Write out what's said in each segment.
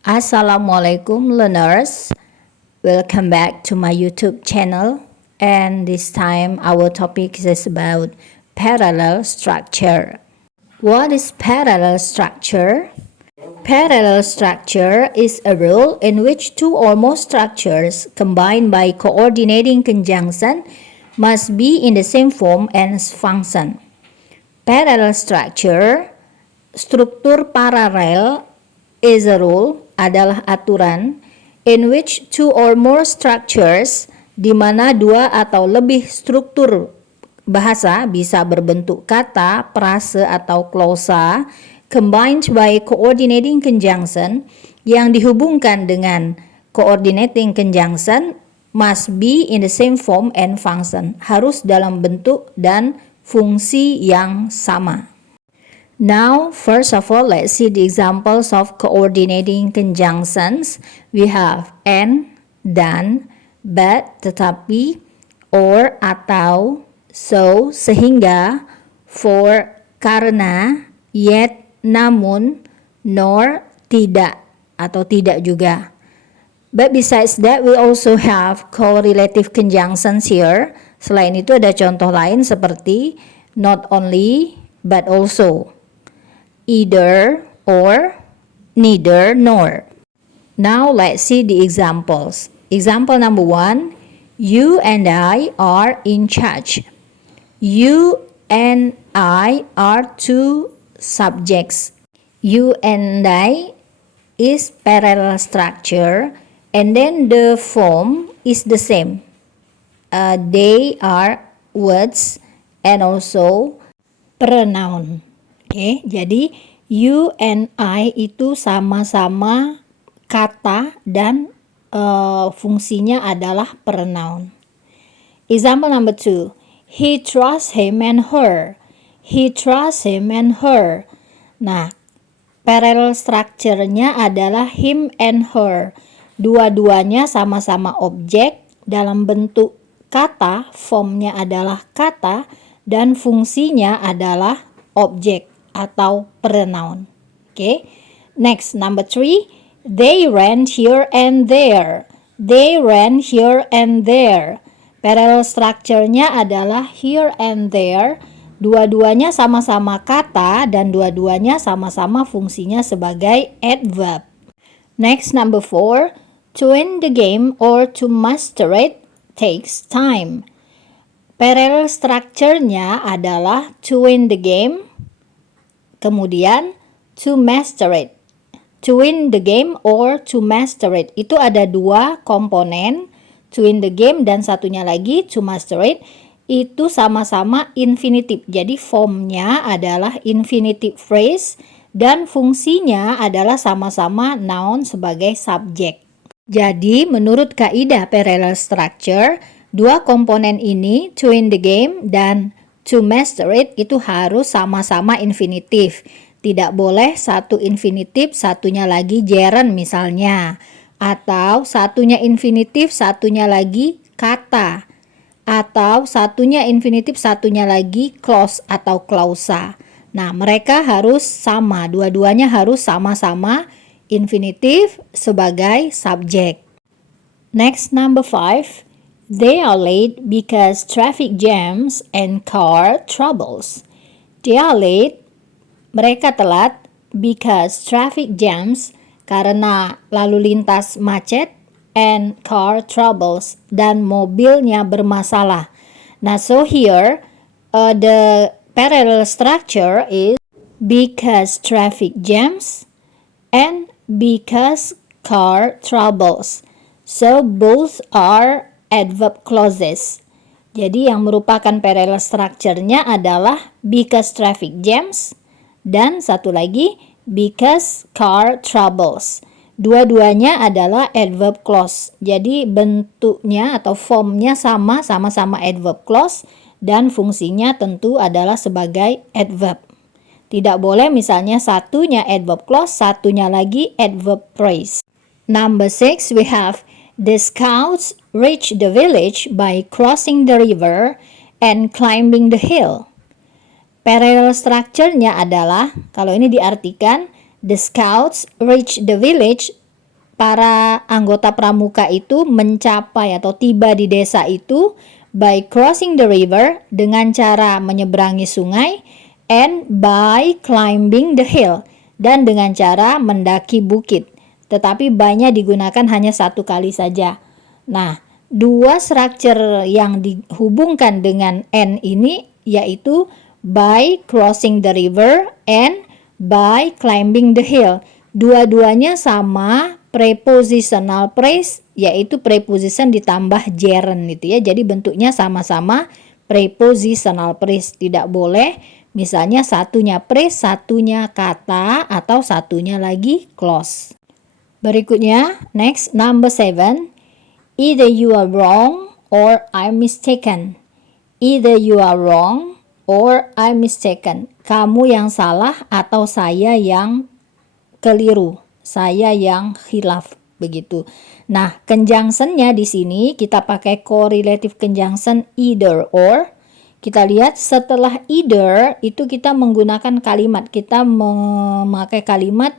Assalamualaikum learners, welcome back to my YouTube channel, and this time our topic is about parallel structure. What is parallel structure? Parallel structure is a rule in which two or more structures combined by coordinating conjunction must be in the same form and function. Parallel structure, struktur paralel, is a rule, adalah aturan, in which two or more structures, di mana dua atau lebih struktur bahasa bisa berbentuk kata, frase, atau klausa, combined by coordinating conjunction, yang dihubungkan dengan coordinating conjunction, must be in the same form and function, harus dalam bentuk dan fungsi yang sama. Now, first of all, let's see the examples of coordinating conjunctions. We have and, dan, but, tetapi, or, atau, so, sehingga, for, karena, yet, namun, nor, tidak, atau tidak juga. But besides that, we also have correlative conjunctions here. Selain itu ada contoh lain seperti not only, but also. Either, or, neither, nor. Now let's see the examples. Example number 1, you and I are in charge. You and I are two subjects. You and I is parallel structure, and then the form is the same. They are words and also pronoun. Oke, jadi you and I itu sama-sama kata dan fungsinya adalah pronoun. Example number 2, he trusts him and her. He trusts him and her. Nah, parallel structure-nya adalah him and her. Dua-duanya sama-sama objek dalam bentuk kata, formnya adalah kata, dan fungsinya adalah objek atau pronoun. Okay. Next, number 3, they ran here and there. They ran here and there. Parallel structure-nya adalah here and there. Dua-duanya sama-sama kata dan dua-duanya sama-sama fungsinya sebagai adverb. Next, number 4, to win the game or to master it takes time. Parallel structure-nya adalah to win the game, kemudian to master it. To win the game or to master it. Itu ada dua komponen, to win the game dan satunya lagi to master it. Itu sama-sama infinitive. Jadi formnya adalah infinitive phrase dan fungsinya adalah sama-sama noun sebagai subjek. Jadi menurut kaidah parallel structure, dua komponen ini, to win the game dan to master it, itu harus sama-sama infinitif. Tidak boleh satu infinitif, satunya lagi gerund misalnya. Atau satunya infinitif, satunya lagi kata. Atau satunya infinitif, satunya lagi clause atau klausa. Nah, mereka harus sama. Dua-duanya harus sama-sama infinitif sebagai subjek. Next, number 5. They are late because traffic jams and car troubles. They are late, mereka telat, because traffic jams, karena lalu lintas macet, and car troubles, dan mobilnya bermasalah. Nah, so here, the parallel structure is because traffic jams and because car troubles. So both are adverb clauses. Jadi yang merupakan parallel structure-nya adalah because traffic jams dan satu lagi because car troubles. Dua-duanya adalah adverb clause. Jadi bentuknya atau formnya sama-sama adverb clause dan fungsinya tentu adalah sebagai adverb. Tidak boleh misalnya satunya adverb clause, satunya lagi adverb phrase. Number 6, we have the scouts reach the village by crossing the river and climbing the hill. Parallel structure-nya adalah, kalau ini diartikan, the scouts reach the village para anggota pramuka itu mencapai atau tiba di desa itu by crossing the river, dengan cara menyeberangi sungai, and by climbing the hill, dan dengan cara mendaki bukit. Tetapi by-nya digunakan hanya satu kali saja. Nah, dua structure yang dihubungkan dengan and ini yaitu by crossing the river and by climbing the hill. Dua-duanya sama prepositional phrase, yaitu preposition ditambah gerund gitu ya. Jadi bentuknya sama-sama prepositional phrase. Tidak boleh misalnya satunya phrase, satunya kata, atau satunya lagi clause. Berikutnya, next, number 7. Either you are wrong or I'm mistaken. Either you are wrong or I'm mistaken. Kamu yang salah atau saya yang keliru, saya yang khilaf, begitu. Nah, conjunction-nya di sini kita pakai correlative conjunction either or. Kita lihat setelah either itu kita menggunakan kalimat, kita memakai kalimat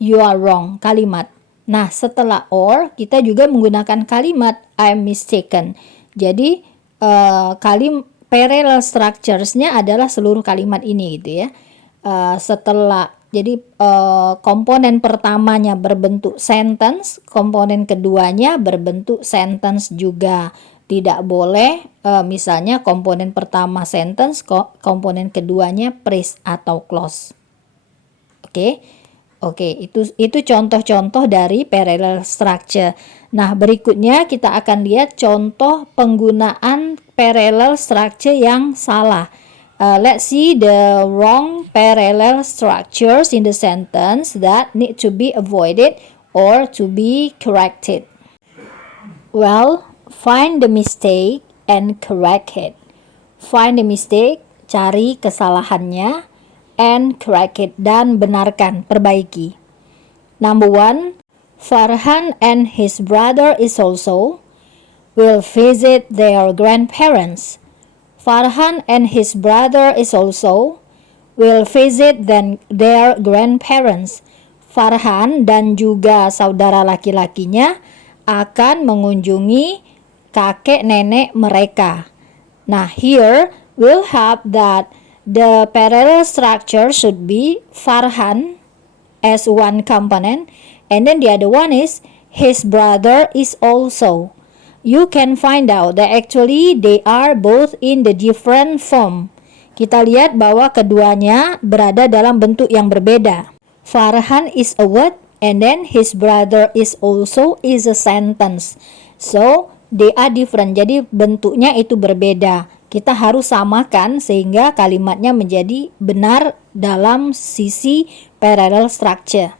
you are wrong, kalimat. Nah, setelah or kita juga menggunakan kalimat I'm mistaken. Jadi parallel structures-nya adalah seluruh kalimat ini gitu ya. Jadi komponen pertamanya berbentuk sentence, komponen keduanya berbentuk sentence juga. Tidak boleh misalnya komponen pertama sentence, komponen keduanya phrase atau clause. Oke, itu contoh-contoh dari parallel structure. Nah, berikutnya kita akan lihat contoh penggunaan parallel structure yang salah. Let's see the wrong parallel structures in the sentence that need to be avoided or to be corrected. Well, find the mistake and correct it. Find the mistake, cari kesalahannya, and correct it, dan benarkan, perbaiki. Number 1, Farhan and his brother is also will visit their grandparents. Farhan and his brother is also will visit their grandparents. Farhan dan juga saudara laki-lakinya akan mengunjungi kakek nenek mereka. Nah, here we'll have that the parallel structure should be Farhan as one component, and then the other one is his brother is also. You can find out that actually they are both in the different form. Kita lihat bahwa keduanya berada dalam bentuk yang berbeda. Farhan is a word, and then his brother is also is a sentence. So, they are different. Jadi bentuknya itu berbeda. Kita harus samakan sehingga kalimatnya menjadi benar dalam sisi parallel structure.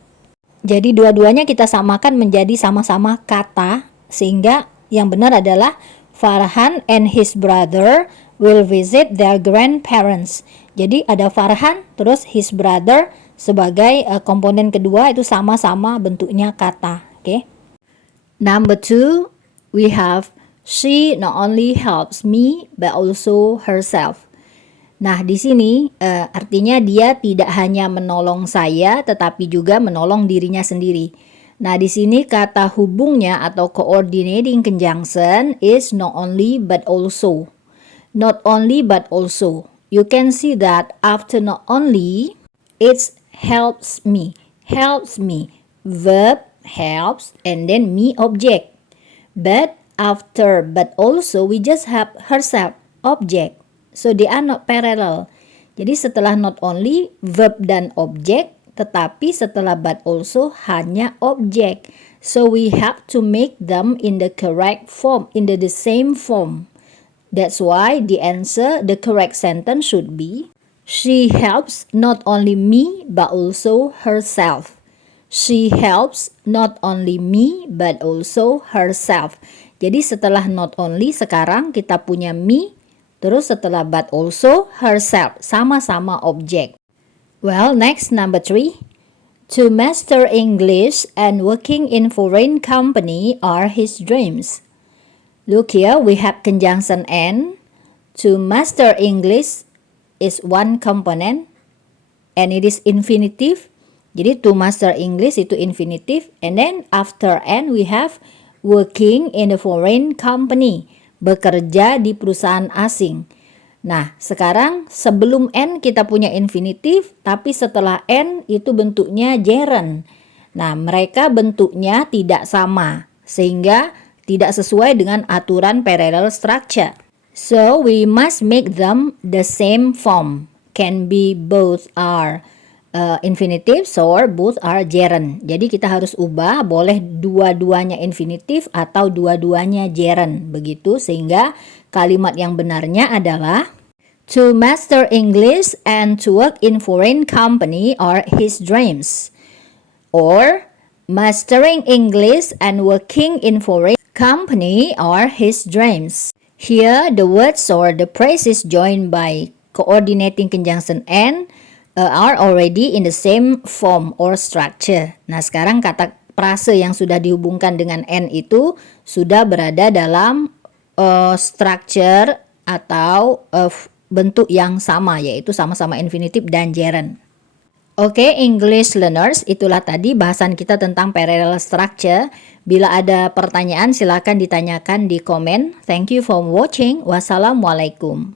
Jadi dua-duanya kita samakan menjadi sama-sama kata, sehingga yang benar adalah Farhan and his brother will visit their grandparents. Jadi ada Farhan terus his brother sebagai komponen kedua, itu sama-sama bentuknya kata. Okay? Number 2, we have she not only helps me but also herself. Nah, di sini artinya dia tidak hanya menolong saya tetapi juga menolong dirinya sendiri. Nah, di sini kata hubungnya atau coordinating conjunction is not only but also. Not only but also. You can see that after not only, it's helps me. Helps me. Verb helps and then me object. But after but also, we just have herself object. So they are not parallel. Jadi setelah not only, verb dan object, tetapi setelah but also hanya objek. So we have to make them in the correct form, in the same form. That's why the answer, the correct sentence should be she helps not only me but also herself. She helps not only me but also herself. Jadi setelah not only sekarang kita punya me, terus setelah but also herself, sama-sama objek. Well, next, number 3. To master English and working in foreign company are his dreams. Look here, we have conjunction and. To master English is one component and it is infinitive. Jadi to master English itu infinitive, and then after N we have working in a foreign company, bekerja di perusahaan asing. Nah, sekarang sebelum N kita punya infinitive, tapi setelah N itu bentuknya gerund. Nah, mereka bentuknya tidak sama, sehingga tidak sesuai dengan aturan parallel structure. So, we must make them the same form. Can be both are infinitives or both are gerund. Jadi kita harus ubah, boleh dua-duanya infinitive atau dua-duanya gerund. Begitu, sehingga kalimat yang benarnya adalah to master English and to work in foreign company are his dreams. Or mastering English and working in foreign company are his dreams. Here the words or the phrases joined by coordinating conjunction and are already in the same form or structure. Nah, sekarang kata frase yang sudah dihubungkan dengan N itu sudah berada dalam structure atau bentuk yang sama, yaitu sama-sama infinitive dan gerund. Oke, English learners, itulah tadi bahasan kita tentang parallel structure. Bila ada pertanyaan silakan ditanyakan di komen. Thank you for watching. Wassalamualaikum.